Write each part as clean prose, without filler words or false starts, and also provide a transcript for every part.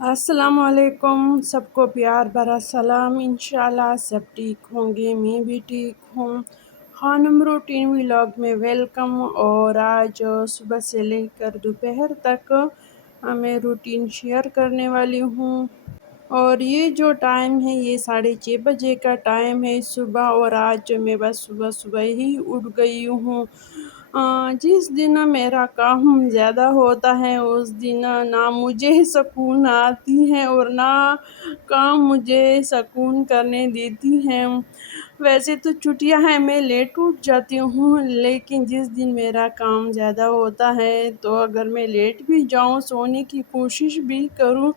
السلام علیکم، سب کو پیار بھرا سلام۔ انشاءاللہ سب ٹھیک ہوں گے، میں بھی ٹھیک ہوں۔ خانم روٹین ولاگ میں ویلکم۔ اور آج صبح سے لے کر دوپہر تک میں روٹین شیئر کرنے والی ہوں۔ اور یہ جو ٹائم ہے یہ 6:30 بجے کا ٹائم ہے صبح، اور آج میں بس صبح ہی اٹھ گئی ہوں۔ جس دن میرا کام زیادہ ہوتا ہے اس دن نہ مجھے سکون آتی ہے اور نہ کام مجھے سکون کرنے دیتی ہے۔ ویسے تو چھٹیاں ہیں میں لیٹ اٹھ جاتی ہوں، لیکن جس دن میرا کام زیادہ ہوتا ہے تو اگر میں لیٹ بھی جاؤں، سونے کی کوشش بھی کروں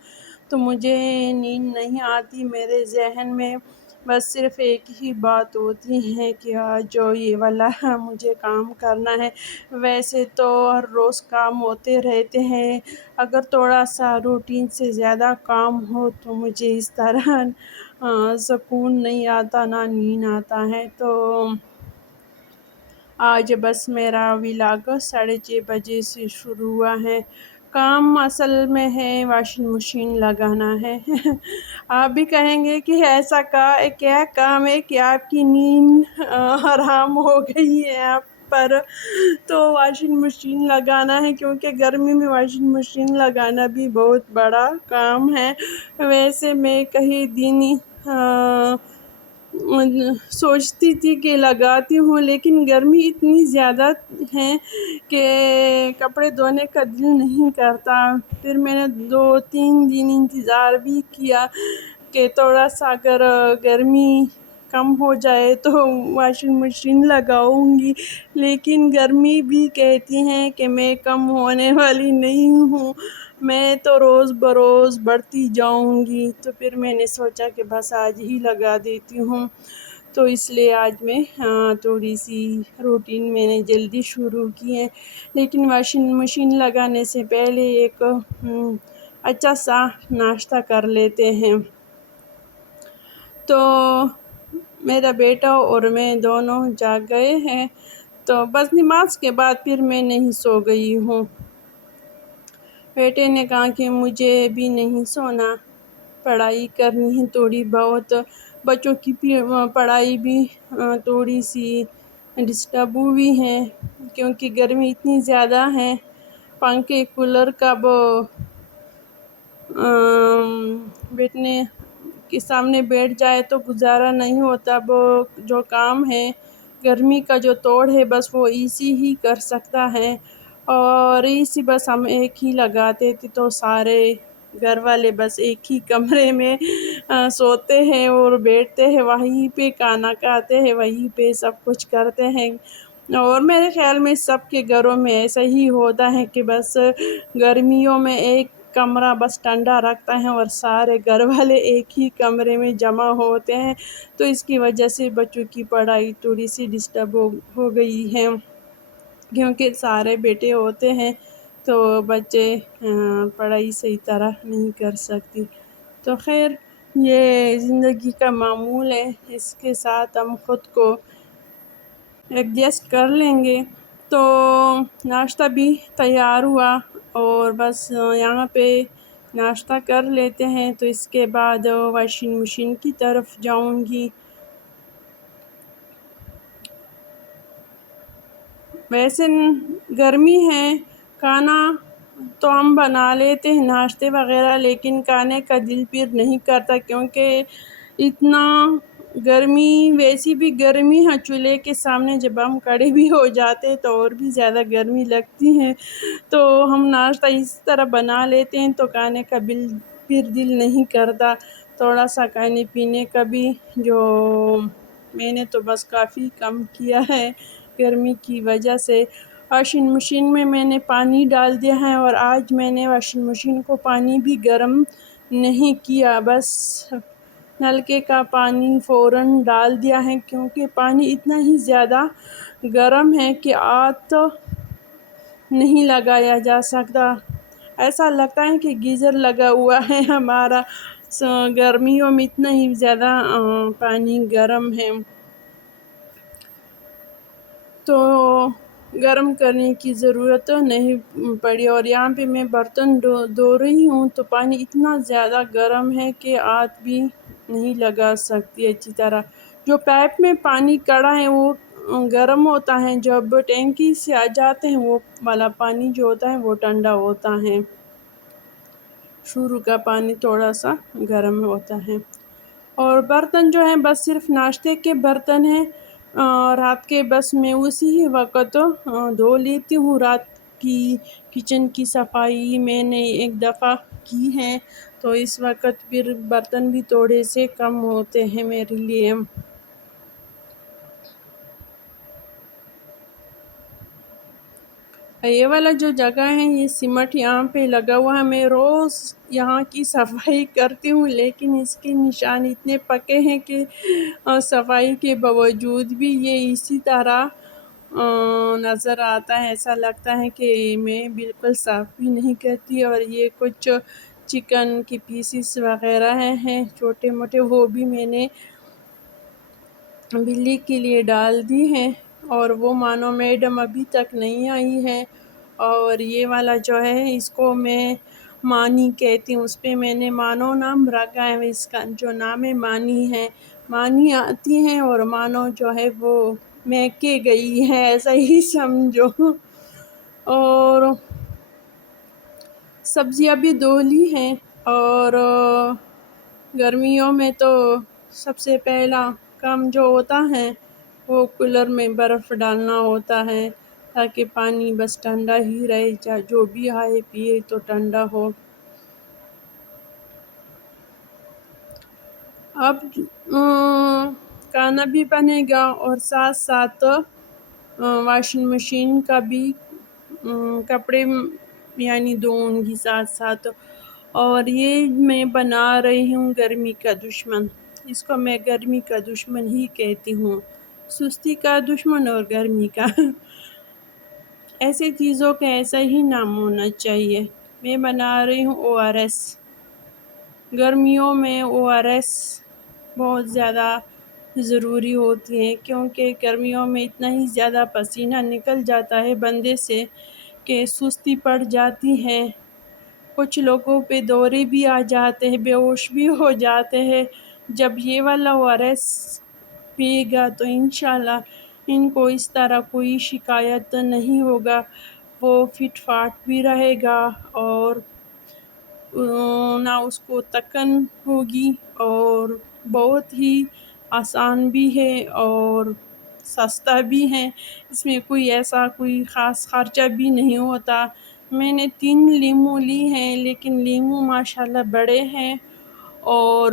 تو مجھے نیند نہیں آتی۔ میرے ذہن میں بس صرف ایک ہی بات ہوتی ہے کہ آج یہ والا مجھے کام کرنا ہے۔ ویسے تو ہر روز کام ہوتے رہتے ہیں، اگر تھوڑا سا روٹین سے زیادہ کام ہو تو مجھے اس طرح سکون نہیں آتا، نہ نیند آتا ہے۔ تو آج بس میرا ولاگ 6:30 بجے سے شروع ہوا ہے۔ کام اصل میں ہے واشنگ مشین لگانا ہے۔ آپ بھی کہیں گے کہ ایسا کیا کام ہے کہ آپ کی نیند حرام ہو گئی ہے آپ پر؟ تو واشنگ مشین لگانا ہے، کیونکہ گرمی میں واشنگ مشین لگانا بھی بہت بڑا کام ہے۔ ویسے میں کئی دن سوچتی تھی کہ لگاتی ہوں، لیکن گرمی اتنی زیادہ ہے کہ کپڑے دھونے کا دل نہیں کرتا۔ پھر میں نے 2-3 دن انتظار بھی کیا کہ تھوڑا سا اگر گرمی کم ہو جائے تو واشنگ مشین لگاؤں گی، لیکن گرمی بھی کہتی ہے کہ میں کم ہونے والی نہیں ہوں، میں تو روز بروز بڑھتی جاؤں گی۔ تو پھر میں نے سوچا کہ بس آج ہی لگا دیتی ہوں، تو اس لیے آج میں تھوڑی سی روٹین میں نے جلدی شروع کی ہے۔ لیکن واشنگ مشین لگانے سے پہلے ایک اچھا سا ناشتہ کر لیتے ہیں۔ تو میرا بیٹا اور میں دونوں جاگ گئے ہیں، تو بس نماز کے بعد پھر میں نہیں سو گئی ہوں۔ بیٹے نے کہا کہ مجھے بھی نہیں سونا، پڑھائی کرنی ہے تھوڑی بہت، بچوں کی پڑھائی بھی تھوڑی سی ڈسٹرب ہوئی ہے کیونکہ گرمی اتنی زیادہ ہے۔ پنکھے کولر کا بیٹھنے کے سامنے بیٹھ جائے تو گزارا نہیں ہوتا۔ وہ جو کام ہے گرمی کا جو توڑ ہے بس وہ اسی ہی کر سکتا ہے، اور اسی بس ہم ایک ہی لگاتے تھے تو سارے گھر والے بس ایک ہی کمرے میں سوتے ہیں اور بیٹھتے ہیں، وہیں پہ کھانا کھاتے ہیں، وہیں پہ سب کچھ کرتے ہیں۔ اور میرے خیال میں سب کے گھروں میں ایسا ہی ہوتا ہے کہ بس گرمیوں میں ایک کمرہ بس ٹھنڈا رکھتا ہے اور سارے گھر والے ایک ہی کمرے میں جمع ہوتے ہیں، تو اس کی وجہ سے بچوں کی پڑھائی تھوڑی سی ڈسٹرب ہو گئی ہے، کیونکہ سارے بیٹے ہوتے ہیں تو بچے پڑھائی صحیح طرح نہیں کر سکتی۔ تو خیر یہ زندگی کا معمول ہے، اس کے ساتھ ہم خود کو ایڈجسٹ کر لیں گے۔ تو ناشتہ بھی تیار ہوا اور بس یہاں پہ ناشتہ کر لیتے ہیں، تو اس کے بعد واشنگ مشین کی طرف جاؤں گی۔ ویسے گرمی ہے، کھانا تو ہم بنا لیتے ہیں ناشتے وغیرہ، لیکن کھانے کا دل پھر نہیں کرتا کیونکہ اتنا گرمی، ویسی بھی گرمی ہے، چولہے کے سامنے جب ہم کھڑے بھی ہو جاتے تو اور بھی زیادہ گرمی لگتی ہے، تو ہم ناشتہ اس طرح بنا لیتے ہیں تو کھانے کا پھر دل نہیں کرتا۔ تھوڑا سا کھانے پینے کا بھی جو میں نے تو بس کافی کم کیا ہے گرمی کی وجہ سے۔ واشنگ مشین میں نے پانی ڈال دیا ہے، اور آج میں نے واشنگ مشین کو پانی بھی گرم نہیں کیا، بس نلکے کا پانی فوراً ڈال دیا ہے، کیونکہ پانی اتنا ہی زیادہ گرم ہے کہ ہاتھ نہیں لگایا جا سکتا۔ ایسا لگتا ہے کہ گیزر لگا ہوا ہے ہمارا، گرمیوں میں اتنا ہی زیادہ پانی گرم ہے۔ تو گرم کرنے کی ضرورت نہیں پڑی، اور یہاں پہ میں برتن دھو رہی ہوں تو پانی اتنا زیادہ گرم ہے کہ ہاتھ بھی نہیں لگا سکتی اچھی طرح۔ جو پائپ میں پانی کڑا ہے وہ گرم ہوتا ہے، جب ٹینکی سے آ جاتے ہیں وہ والا پانی جو ہوتا ہے وہ ٹھنڈا ہوتا ہے، شروع کا پانی تھوڑا سا گرم ہوتا ہے۔ اور برتن جو ہیں بس صرف ناشتے کے برتن ہیں، رات کے بس میں اسی ہی وقت دھو لیتی ہوں۔ رات کی کچن کی صفائی میں نے ایک دفعہ کی ہے، تو اس وقت پھر برتن بھی تھوڑے سے کم ہوتے ہیں میرے لیے۔ یہ والا جو جگہ ہے یہ سیمٹ یہاں پہ لگا ہوا ہے، میں روز یہاں کی صفائی کرتی ہوں، لیکن اس کے نشان اتنے پکے ہیں کہ صفائی کے باوجود بھی یہ اسی طرح نظر آتا ہے۔ ایسا لگتا ہے کہ میں بالکل صاف بھی نہیں کرتی، اور یہ کچھ چکن کے پیسز وغیرہ ہیں چھوٹے موٹے، وہ بھی میں نے بلی کے لیے ڈال دی ہیں، اور وہ مانو میڈم ابھی تک نہیں آئی ہے۔ اور یہ والا جو ہے اس کو میں مانی کہتی ہوں، اس پہ میں نے مانو نام رکھا ہے، اس کا جو نام ہے مانی ہے۔ مانی آتی ہیں اور مانو جو ہے وہ میکے گئی ہے، ایسا ہی سمجھو۔ اور سبزیاں بھی دھو لی ہیں، اور گرمیوں میں تو سب سے پہلا کام جو ہوتا ہے وہ کولر میں برف ڈالنا ہوتا ہے، تاکہ پانی بس ٹھنڈا ہی رہے، جو بھی آئے پیے تو ٹھنڈا ہو۔ اب کھانا بھی بنے گا، اور ساتھ ساتھ واشنگ مشین کا بھی کپڑے یعنی دھون گی ساتھ ساتھ۔ اور یہ میں بنا رہی ہوں گرمی کا دشمن، اس کو میں گرمی کا دشمن ہی کہتی ہوں، سستی کا دشمن اور گرمی کا۔ ایسے چیزوں کا ایسا ہی نام ہونا چاہیے۔ میں بنا رہی ہوں ORS۔ گرمیوں میں ORS بہت زیادہ ضروری ہوتی ہے، کیونکہ گرمیوں میں اتنا ہی زیادہ پسینہ نکل جاتا ہے بندے سے کہ سستی پڑ جاتی ہے، کچھ لوگوں پہ دورے بھی آ جاتے ہیں، بے ہوش بھی ہو جاتے ہیں۔ جب یہ والا ORS پیے گا تو انشاءاللہ ان کو اس طرح کوئی شکایت نہیں ہوگا، وہ فٹ فاٹ بھی رہے گا، اور نہ اس کو تکن ہوگی، اور بہت ہی آسان بھی ہے اور سستا بھی ہے، اس میں کوئی خاص خرچہ بھی نہیں ہوتا۔ میں نے 3 لیمو لی ہیں، لیکن لیمو ماشاءاللہ بڑے ہیں اور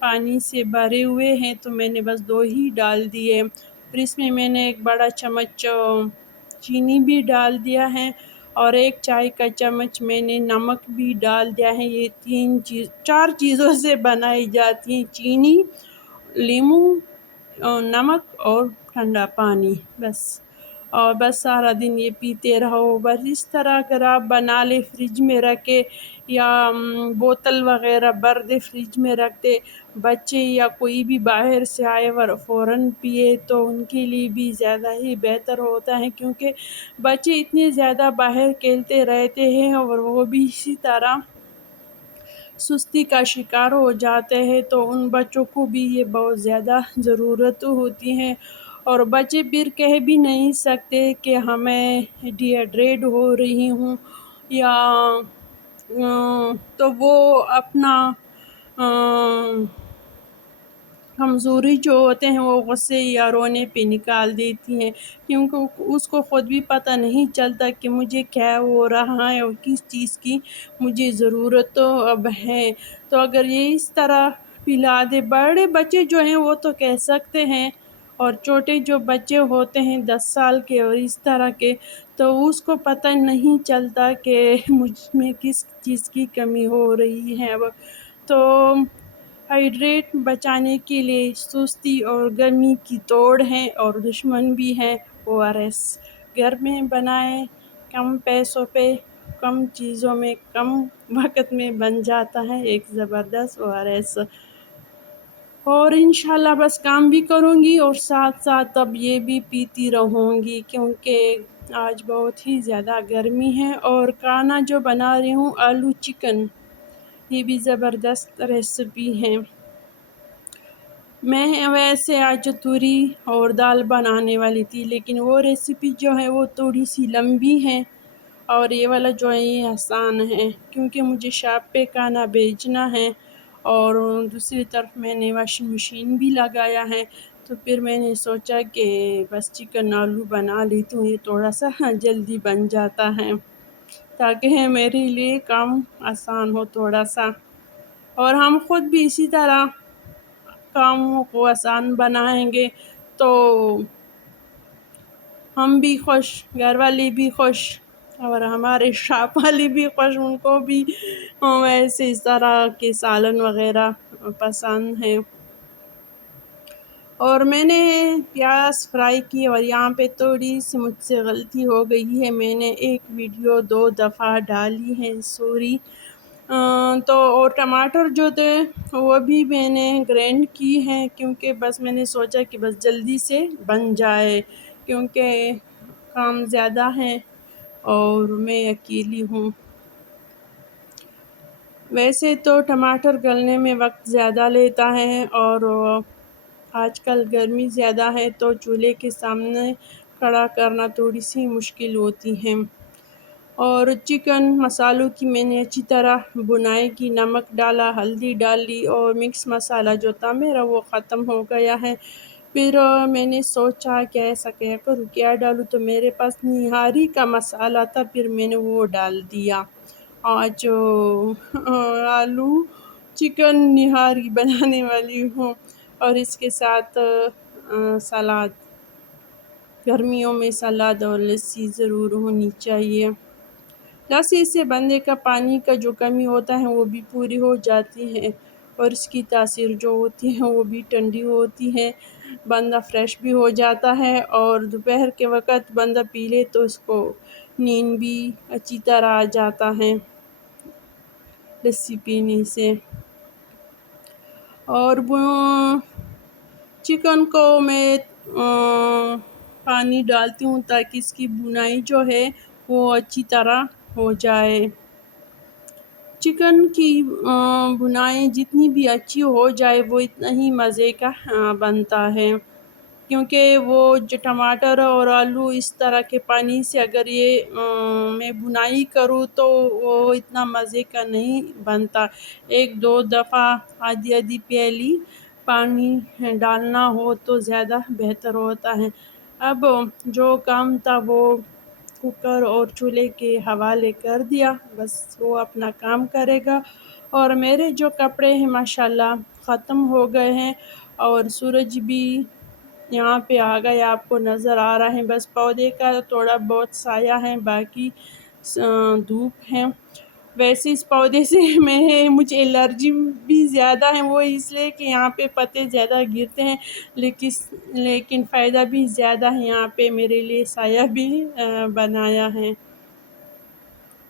پانی سے بھرے ہوئے ہیں، تو میں نے بس 2 ہی ڈال دیے۔ اور اس میں نے 1 بڑا چمچ چینی بھی ڈال دیا ہے، اور 1 چائے کا چمچ میں نے نمک بھی ڈال دیا ہے۔ یہ 4 چیزوں سے بنائی جاتی ہیں: چینی، لیموں، نمک اور ٹھنڈا پانی، اور بس سارا دن یہ پیتے رہو۔ بس اس طرح اگر آپ بنا لے، فریج میں رکھے یا بوتل وغیرہ بھر دے فریج میں رکھ دے، بچے یا کوئی بھی باہر سے آئے فوراً پیے تو ان کے لیے بھی زیادہ ہی بہتر ہوتا ہے، کیونکہ بچے اتنے زیادہ باہر کھیلتے رہتے ہیں اور وہ بھی اسی طرح سستی کا شکار ہو جاتے ہیں، تو ان بچوں کو بھی یہ بہت زیادہ ضرورت ہوتی ہے۔ اور بچے پھر کہہ بھی نہیں سکتے کہ ہمیں ڈی ہائیڈریٹ ہو رہی ہوں، یا تو وہ اپنا کمزوری جو ہوتے ہیں وہ غصے یا رونے پہ نکال دیتی ہیں، کیونکہ اس کو خود بھی پتہ نہیں چلتا کہ مجھے کیا ہو رہا ہے اور کس چیز کی مجھے ضرورت اب ہے۔ تو اگر یہ اس طرح پلا دے، بڑے بچے جو ہیں وہ تو کہہ سکتے ہیں، اور چھوٹے جو بچے ہوتے ہیں 10 سال کے اور اس طرح کے، تو اس کو پتہ نہیں چلتا کہ مجھ میں کس چیز کی کمی ہو رہی ہے۔ تو ہائیڈریٹ بچانے کے لیے سستی اور گرمی کی توڑ ہے اور دشمن بھی ہے ORS۔ گھر میں بنائیں، کم پیسوں پہ، کم چیزوں میں، کم وقت میں بن جاتا ہے ایک زبردست ORS۔ اور انشاءاللہ بس کام بھی کروں گی اور ساتھ ساتھ اب یہ بھی پیتی رہوں گی، کیونکہ آج بہت ہی زیادہ گرمی ہے، اور کھانا جو بنا رہی ہوں آلو چکن، یہ بھی زبردست ریسیپی ہے۔ میں ویسے آج توری اور دال بنانے والی تھی، لیکن وہ ریسیپی جو ہے وہ تھوڑی سی لمبی ہے، اور یہ والا جو ہے یہ آسان ہے، کیونکہ مجھے شاپ پہ کھانا بھیجنا ہے، اور دوسری طرف میں نے واشنگ مشین بھی لگایا ہے، تو پھر میں نے سوچا کہ بس چکن آلو بنا لیتی ہوں، یہ تھوڑا سا جلدی بن جاتا ہے، تاکہ میرے لیے کام آسان ہو تھوڑا سا، اور ہم خود بھی اسی طرح کاموں کو آسان بنائیں گے تو ہم بھی خوش، گھر والی بھی خوش، اور ہمارے شاپ والی بھی خوش، ان کو بھی ویسے اس طرح کے سالن وغیرہ پسند ہیں۔ اور میں نے پیاز فرائی کی، اور یہاں پہ تھوڑی سی مجھ سے غلطی ہو گئی ہے، میں نے ایک ویڈیو 2 دفعہ ڈالی ہے، سوری۔ تو اور ٹماٹر جو تھے وہ بھی میں نے گرینڈ کی ہیں، کیونکہ بس میں نے سوچا کہ بس جلدی سے بن جائے، کیونکہ کام زیادہ ہے اور میں اکیلی ہوں۔ ویسے تو ٹماٹر گلنے میں وقت زیادہ لیتا ہے، اور آج کل گرمی زیادہ ہے تو چولہے کے سامنے کھڑا کرنا تھوڑی سی مشکل ہوتی ہے۔ اور چکن مسالوں کی میں نے اچھی طرح بنائی کی، نمک ڈالا، ہلدی ڈالی، اور مکس مسالہ جو تھا میرا وہ ختم ہو گیا ہے۔ پھر میں نے سوچا کہ ایسا کیا ڈالوں، تو میرے پاس نہاری کا مسالہ تھا، پھر میں نے وہ ڈال دیا۔ آج آلو چکن نہاری بنانے والی ہوں، اور اس کے ساتھ سلاد، گرمیوں میں سلاد اور لسی ضرور ہونی چاہیے۔ لسی سے بندے کا پانی کا جو کمی ہوتا ہے وہ بھی پوری ہو جاتی ہے، اور اس کی تاثیر جو ہوتی ہے وہ بھی ٹھنڈی ہوتی ہے، بندہ فریش بھی ہو جاتا ہے، اور دوپہر کے وقت بندہ پی لے تو اس کو نیند بھی اچھی طرح آ جاتا ہے لسی پینے سے۔ اور چکن کو میں پانی ڈالتی ہوں تاکہ اس کی بنائی جو ہے وہ اچھی طرح ہو جائے۔ چکن کی بنائی جتنی بھی اچھی ہو جائے وہ اتنا ہی مزے کا بنتا ہے، کیونکہ وہ جو ٹماٹر اور آلو اس طرح کے پانی سے اگر یہ میں بنائی کروں تو وہ اتنا مزے کا نہیں بنتا۔ 1-2 دفعہ آدھی پیالی پانی ڈالنا ہو تو زیادہ بہتر ہوتا ہے۔ اب جو کام تھا وہ کوکر اور چولہے کے حوالے کر دیا، بس وہ اپنا کام کرے گا، اور میرے جو کپڑے ہیں ماشاءاللہ ختم ہو گئے ہیں، اور سورج بھی یہاں پہ آ گیا، آپ کو نظر آ رہا ہے، بس پودے کا تھوڑا بہت سایہ ہے، باقی دھوپ ہے۔ ویسے اس پودے سے مجھے الرجی بھی زیادہ ہے، وہ اس لیے کہ یہاں پہ پتے زیادہ گرتے ہیں، لیکن فائدہ بھی زیادہ ہے، یہاں پہ میرے لیے سایہ بھی بنایا ہے۔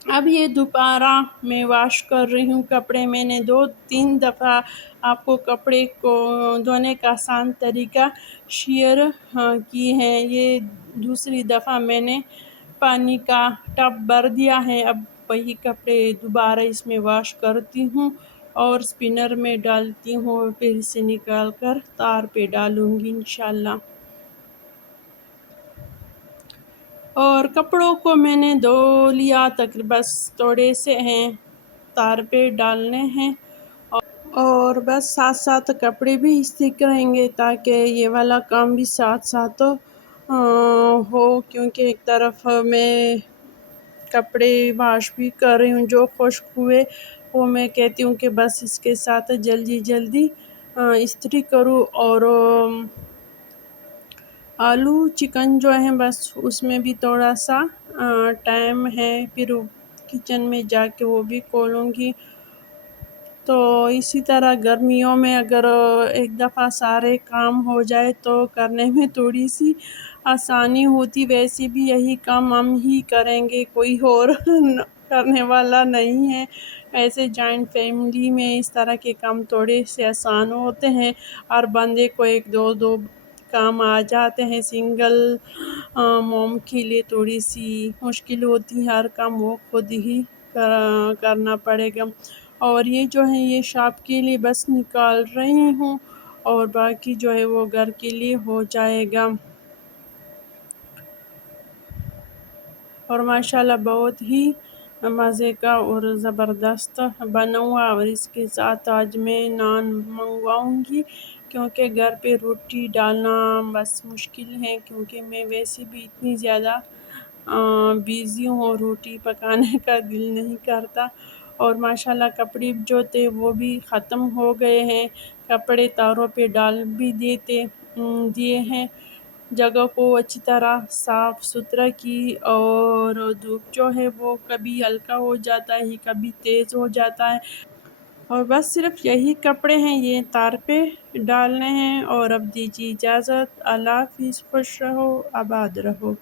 اب یہ دوبارہ میں واش کر رہی ہوں کپڑے، میں نے 2-3 دفعہ آپ کو کپڑے کو دھونے کا آسان طریقہ شیئر کی ہے، یہ دوسری دفعہ میں نے پانی کا ٹب بھر دیا ہے، اب وہی کپڑے دوبارہ اس میں واش کرتی ہوں اور اسپنر میں ڈالتی ہوں، پھر اسے نکال کر تار پہ ڈالوں گی انشاءاللہ۔ اور کپڑوں کو میں نے دھو لیا، تقریباً تھوڑے سے ہیں، تار پہ ڈالنے ہیں، اور بس ساتھ ساتھ کپڑے بھی استری رہیں گے تاکہ یہ والا کام بھی ساتھ ساتھ ہو، کیونکہ ایک طرف میں کپڑے واش بھی کر رہی ہوں، جو خشک ہوئے وہ میں کہتی ہوں کہ بس اس کے ساتھ جلدی جلدی استری کروں۔ اور آلو چکن جو ہے بس اس میں بھی تھوڑا سا ٹائم ہے، پھر کچن میں جا کے وہ بھی کھولوں گی۔ تو اسی طرح گرمیوں میں اگر ایک دفعہ سارے کام ہو جائے تو کرنے میں تھوڑی سی آسانی ہوتی، ویسے بھی یہی کام ہم ہی کریں گے، کوئی اور کرنے والا نہیں ہے۔ ایسے جوائنٹ فیملی میں اس طرح کے کام تھوڑے سے آسان ہوتے ہیں، اور بندے کو 1-2 کام آ جاتے ہیں. سنگل موم کے لیے تھوڑی سی مشکل ہوتی ہے، ہر کام وہ خود ہی کرنا پڑے گا. اور یہ جو ہے یہ شاپ کے لیے بس نکال رہی ہوں، اور باقی جو ہے وہ گھر کے لیے ہو جائے گا. اور ماشاءاللہ بہت ہی مزے کا اور زبردست بنا ہوا. اور اس کے ساتھ آج میں نان منگواؤں گی، کیونکہ گھر پہ روٹی ڈالنا بس مشکل ہے، کیونکہ میں ویسے بھی اتنی زیادہ بیزی ہوں اور روٹی پکانے کا دل نہیں کرتا. اور ماشاءاللہ کپڑے جو تھے وہ بھی ختم ہو گئے ہیں، کپڑے تاروں پہ ڈال بھی دیے ہیں. جگہ کو اچھی طرح صاف ستھرا کی، اور دھوپ جو ہے وہ کبھی ہلکا ہو جاتا ہے کبھی تیز ہو جاتا ہے. اور بس صرف یہی کپڑے ہیں یہ تار پہ ڈالنے ہیں. اور اب دیجیے اجازت. اللہ حافظ. خوش رہو، آباد رہو.